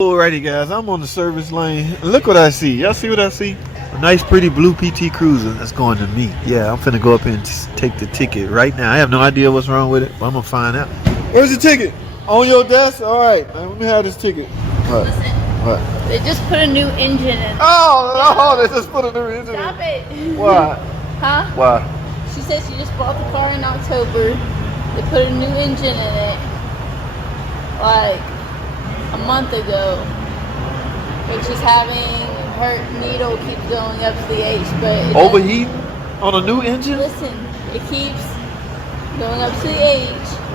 Alrighty guys, I'm on the service lane. Look what I see. Y'all see what I see? A nice pretty blue PT Cruiser that's going to me. Yeah, I'm finna go up and take the ticket right now. I have no idea what's wrong with it, but I'm gonna find out. Where's the ticket? On your desk? Alright, let me have this ticket. What? Listen. What? They just put a new engine in. Oh, no, they just put a new engine in. Stop it. Why? Huh? Why? She said she just bought the car in October. They put a new engine in it like a month ago, which is having her needle keep going up to the H, but it overheat on a new engine? Listen, it keeps going up to the H,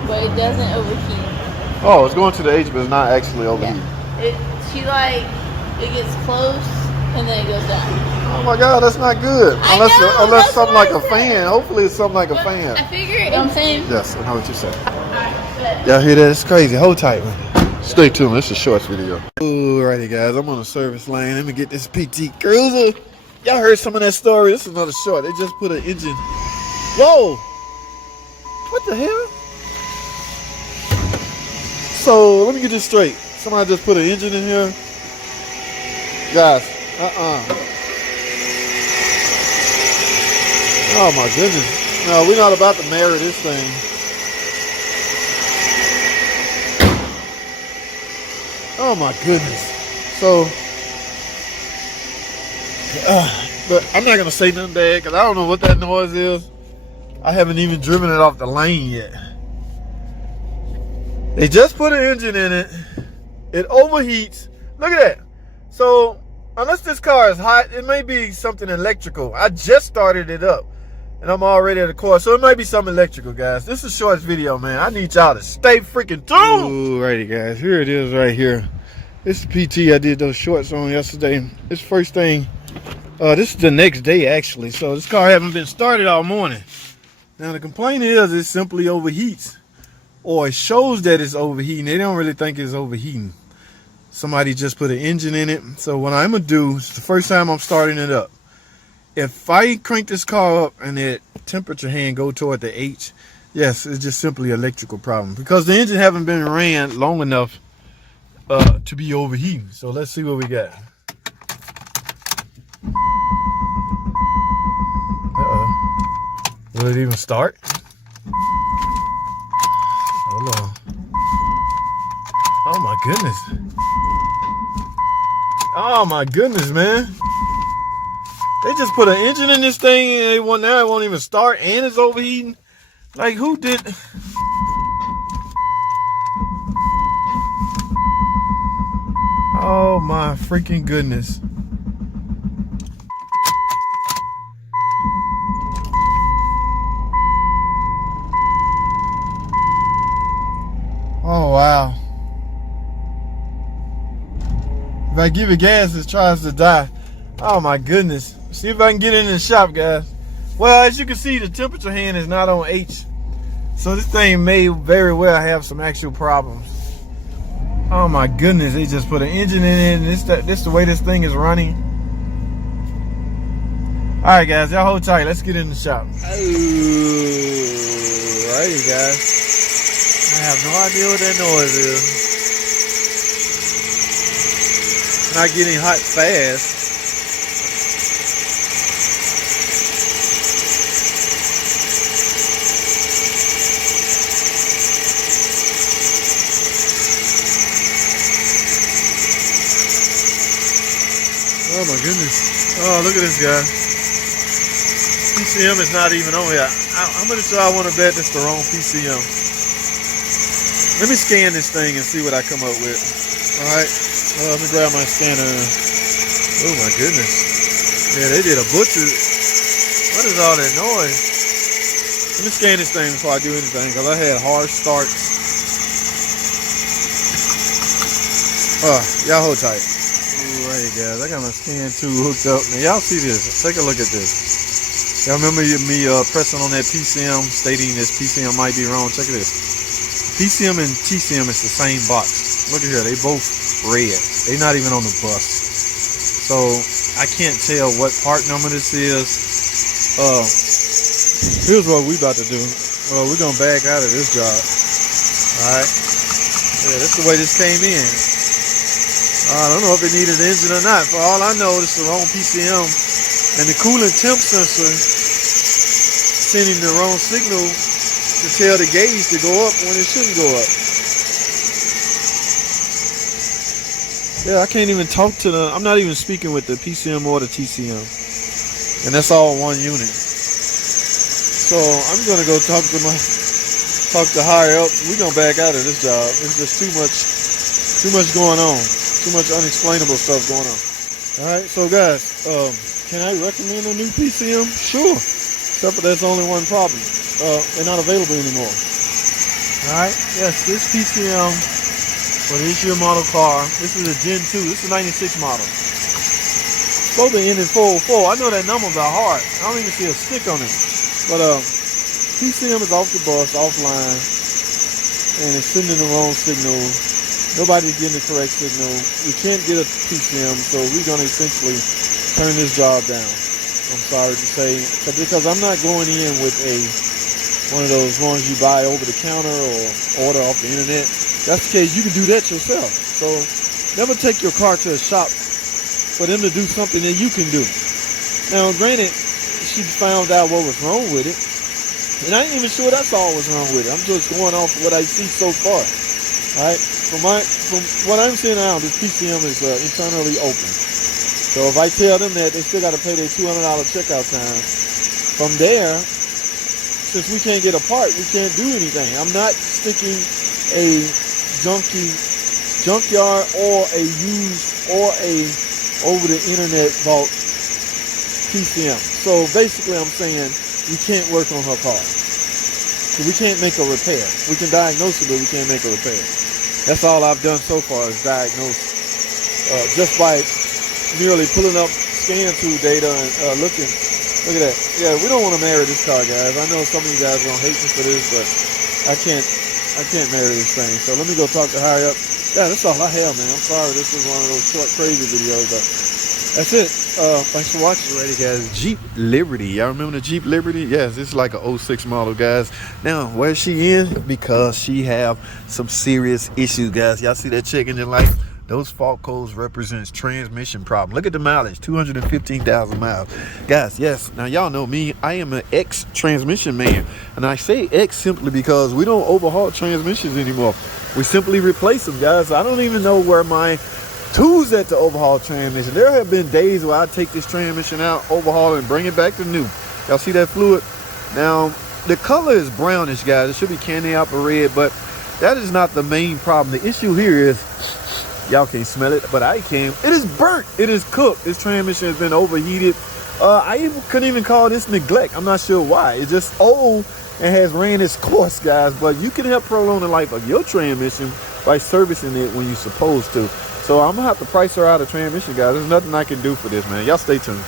but it doesn't overheat. Oh, it's going to the H, but it's not actually overheat. Yeah. It gets close and then it goes down. Oh my God, that's not good. Unless something like a fan. Hopefully it's something like a fan. I figure, you know what I'm saying? Yes, I know what you're saying. Y'all hear that? It's crazy. Hold tight, man. Stay tuned. It's a shorts video. Alrighty, guys. I'm on the service lane. Let me get this PT Cruiser. Y'all heard some of that story. This is another short. They just put an engine. Whoa! What the hell? So, let me get this straight. Somebody just put an engine in here. Guys, Oh my goodness. No, we're not about to marry this thing. Oh my goodness. So, but I'm not gonna say nothing bad because I don't know what that noise is. I haven't even driven it off the lane yet. They just put an engine in it. It overheats. Look at that. So, unless this car is hot, it may be something electrical. I just started it up, and I'm already at the core, so it might be something electrical, guys. This is a shorts video, man. I need y'all to stay freaking tuned. Alrighty, guys. Here it is right here. This is PT I did those shorts on yesterday. This first thing, this is the next day, actually. So, this car hasn't been started all morning. Now, the complaint is it simply overheats, or it shows that it's overheating. They don't really think it's overheating. Somebody just put an engine in it. So what I'm gonna do, it's the first time I'm starting it up. If I crank this car up and that temperature hand go toward the H, yes, it's just simply an electrical problem because the engine haven't been ran long enough to be overheating. So let's see what we got. Will it even start? Hold on. Oh my goodness. Oh my goodness, man. They just put an engine in this thing and now it won't even start and it's overheating. Like, who did? Oh my freaking goodness. Oh wow. If I give it gas, it tries to die. Oh my goodness. See if I can get in the shop, guys. Well, as you can see, the temperature hand is not on H. So this thing may very well have some actual problems. Oh my goodness, they just put an engine in it and this the way this thing is running. Alright guys, y'all hold tight. Let's get in the shop. Alrighty guys. I have no idea what that noise is. Not getting hot fast. Oh my goodness. Oh, look at this guy. PCM is not even on here. I'm gonna try. I want to bet it's the wrong PCM. Let me scan this thing and see what I come up with. Alright. Let me grab my scanner. Oh my goodness. Yeah, they did a butcher. What is all that noise? Let me scan this thing before I do anything, because I had harsh starts. Y'all hold tight. Alrighty guys, I got my scan tool hooked up. Now y'all see this. Take a look at this. Y'all remember me pressing on that PCM, stating this PCM might be wrong. Check this. PCM and TCM is the same box. Look at here, they both red. They're not even on the bus. So I can't tell what part number this is. Here's what we about to do. We're gonna back out of this job. Alright. Yeah, that's the way this came in. I don't know if it needed an engine or not. For all I know, it's the wrong PCM. And the coolant temp sensor sending the wrong signal to tell the gauge to go up when it shouldn't go up. Yeah, I can't even talk to I'm not even speaking with the PCM or the TCM. And that's all one unit. So I'm gonna go talk to higher up. We're gonna back out of this job. It's just too much going on. Too much unexplainable stuff going on. Alright, so guys, can I recommend a new PCM? Sure. Except for there's only one problem. They're not available anymore. Alright, yes, this PCM for this year model car, this is a Gen 2, this is a 96 model. Supposed to end in 404. I know that number by heart. I don't even see a stick on it. But PCM is off the bus, offline, and it's sending the wrong signal. Nobody's getting the correct signal. We can't get a PCM, so we're going to essentially turn this job down. I'm sorry to say, because I'm not going in with one of those ones you buy over the counter or order off the internet. That's the case, you can do that yourself. So never take your car to a shop for them to do something that you can do. Now, granted, she found out what was wrong with it, and I ain't even sure that's all was wrong with it. I'm just going off of what I see so far. All right, from what I'm seeing now, this PCM is internally open. So if I tell them that, they still got to pay their $200 checkout time. From there, since we can't get a part, we can't do anything. I'm not sticking a junkyard or a used or a over the internet vault PCM. So basically I'm saying we can't work on her car. So we can't make a repair. We can diagnose it, but we can't make a repair. That's all I've done so far is diagnose just by merely pulling up scan tool data and looking. Look at that. Yeah, we don't want to marry this car, guys. I know some of you guys are gonna hate me for this, but I can't marry this thing. So let me go talk to higher up. Yeah, that's all I have, man. I'm sorry, this was one of those short, crazy videos, but that's it. Thanks for watching. Alrighty, guys. Jeep Liberty. Y'all remember the Jeep Liberty? Yes, it's like a 06 model, guys. Now, where's she in? Because she have some serious issues, guys. Y'all see that check engine light? Those fault codes represents transmission problem. Look at the mileage, 215,000 miles. Guys, yes, now y'all know me. I am an ex-transmission man. And I say ex simply because we don't overhaul transmissions anymore. We simply replace them, guys. I don't even know where my tools at to overhaul transmission. There have been days where I take this transmission out, overhaul it, and bring it back to new. Y'all see that fluid? Now, the color is brownish, guys. It should be candy apple red, but that is not the main problem. The issue here is, y'all can't smell it, but I can. It is burnt. It is cooked. This transmission has been overheated. I couldn't even call this neglect. I'm not sure why. It's just old and has ran its course, guys. But you can help prolong the life of your transmission by servicing it when you're supposed to. So I'm gonna have to price her out of transmission, guys. There's nothing I can do for this, man. Y'all stay tuned.